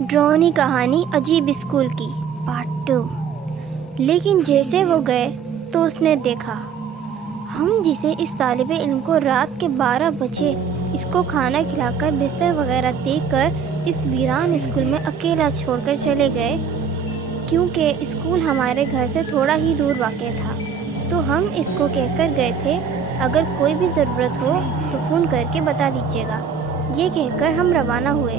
ڈراؤنی کہانی عجیب اسکول کی پارٹ 2۔ لیکن جیسے وہ گئے تو اس نے دیکھا ہم جسے اس طالب علم کو رات کے 12 بجے اس کو کھانا کھلا کر بستر وغیرہ دے کر اس ویران اسکول میں اکیلا چھوڑ کر چلے گئے، کیونکہ اسکول ہمارے گھر سے تھوڑا ہی دور واقع تھا، تو ہم اس کو کہہ کر گئے تھے اگر کوئی بھی ضرورت ہو تو فون کر کے بتا دیجیے گا۔ یہ کہہ کر ہم روانہ ہوئے۔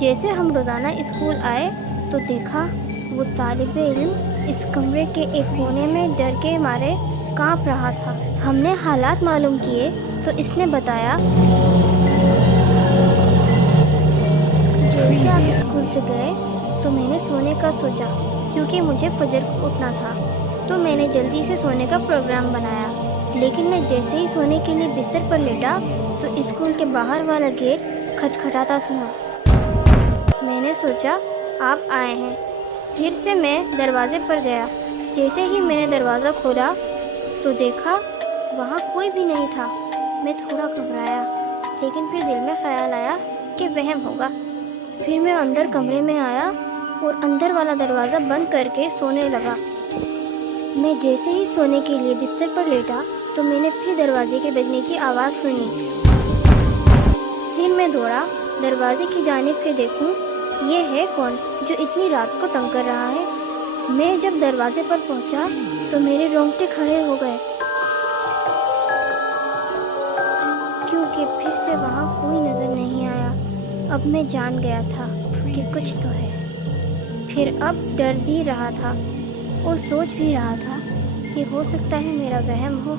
جیسے ہم روزانہ اسکول آئے تو دیکھا وہ طالب علم اس کمرے کے ایک کونے میں ڈر کے مارے کانپ رہا تھا۔ ہم نے حالات معلوم کیے تو اس نے بتایا، جیسے آپ اسکول سے گئے تو میں نے سونے کا سوچا، کیونکہ مجھے فجر کو اٹھنا تھا، تو میں نے جلدی سے سونے کا پروگرام بنایا۔ لیکن میں جیسے ہی سونے کے لیے بستر پر لیٹا تو اسکول کے باہر والا گیٹ کھٹکھٹاتا سنا۔ میں نے سوچا آپ آئے ہیں، پھر سے میں دروازے پر گیا۔ جیسے ہی میں نے دروازہ کھولا تو دیکھا وہاں کوئی بھی نہیں تھا۔ میں تھوڑا گھبرایا، لیکن پھر دل میں خیال آیا کہ وہم ہوگا۔ پھر میں اندر کمرے میں آیا اور اندر والا دروازہ بند کر کے سونے لگا۔ میں جیسے ہی سونے کے لیے بستر پر لیٹا تو میں نے پھر دروازے کے بجنے کی آواز سنی۔ پھر میں دوڑا دروازے کی جانب کہ دیکھوں یہ ہے کون جو اتنی رات کو تنگ کر رہا ہے۔ میں جب دروازے پر پہنچا تو میرے رونگٹے کھڑے ہو گئے، کیونکہ پھر سے وہاں کوئی نظر نہیں آیا۔ اب میں جان گیا تھا کہ کچھ تو ہے۔ پھر اب ڈر بھی رہا تھا اور سوچ بھی رہا تھا کہ ہو سکتا ہے میرا وہم ہو۔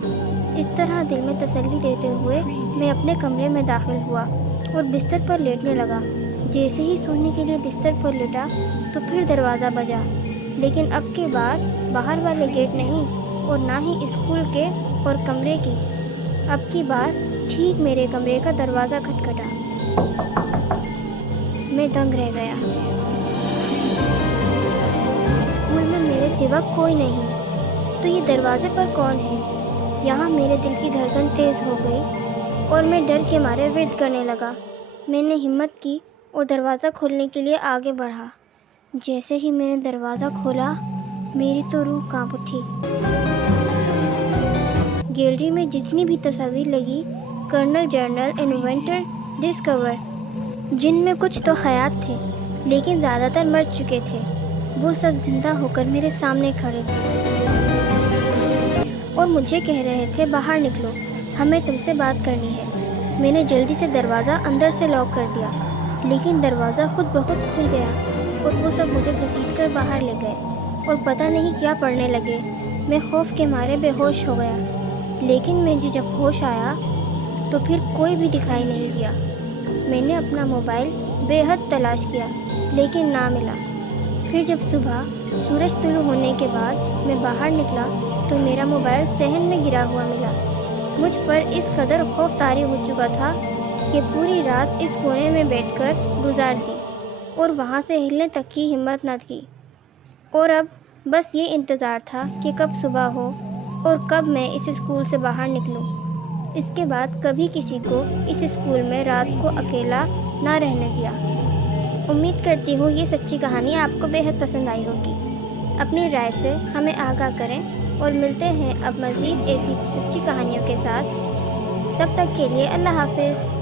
اس طرح دل میں تسلی دیتے ہوئے میں اپنے کمرے میں داخل ہوا اور بستر پر لیٹنے لگا۔ جیسے ہی سونے کے لیے بستر پر لیٹا تو پھر دروازہ بجا، لیکن اب کے بعد باہر والے گیٹ نہیں اور نہ ہی اسکول کے اور کمرے کی۔ اب کی بار ٹھیک میرے کمرے کا دروازہ کھٹکھٹا۔ میں دنگ رہ گیا۔ اسکول میں میرے سوا کوئی نہیں، تو یہ دروازے پر کون ہے؟ یہاں میرے دل کی دھڑکن تیز ہو گئی اور میں ڈر کے مارے ورد کرنے لگا۔ میں نے ہمت کی اور دروازہ کھولنے کے لیے آگے بڑھا۔ جیسے ہی میں نے دروازہ کھولا میری تو روح کانپ اٹھی۔ گیلری میں جتنی بھی تصاویر لگی، کرنل، جنرل، انوینٹر، ڈسکور، جن میں کچھ تو حیات تھے لیکن زیادہ تر مر چکے تھے، وہ سب زندہ ہو کر میرے سامنے کھڑے تھے اور مجھے کہہ رہے تھے باہر نکلو، ہمیں تم سے بات کرنی ہے۔ میں نے جلدی سے دروازہ اندر سے لاک کر دیا، لیکن دروازہ خود بخود کھل گیا اور وہ سب مجھے گھسیٹ کر باہر لے گئے اور پتہ نہیں کیا پڑھنے لگے۔ میں خوف کے مارے بے ہوش ہو گیا، لیکن مجھے جب ہوش آیا تو پھر کوئی بھی دکھائی نہیں دیا۔ میں نے اپنا موبائل بے حد تلاش کیا لیکن نہ ملا۔ پھر جب صبح سورج طلوع ہونے کے بعد میں باہر نکلا تو میرا موبائل صحن میں گرا ہوا ملا۔ مجھ پر اس قدر خوف طاری ہو چکا تھا کہ پوری رات اس کونے میں بیٹھ کر گزار دی اور وہاں سے ہلنے تک کی ہمت نہ تھی، اور اب بس یہ انتظار تھا کہ کب صبح ہو اور کب میں اس اسکول سے باہر نکلوں۔ اس کے بعد کبھی کسی کو اس اسکول میں رات کو اکیلا نہ رہنے دیا۔ امید کرتی ہوں یہ سچی کہانی آپ کو بے حد پسند آئی ہوگی۔ اپنی رائے سے ہمیں آگاہ کریں اور ملتے ہیں اب مزید ایسی سچی کہانیوں کے ساتھ۔ تب تک کے لیے اللہ حافظ۔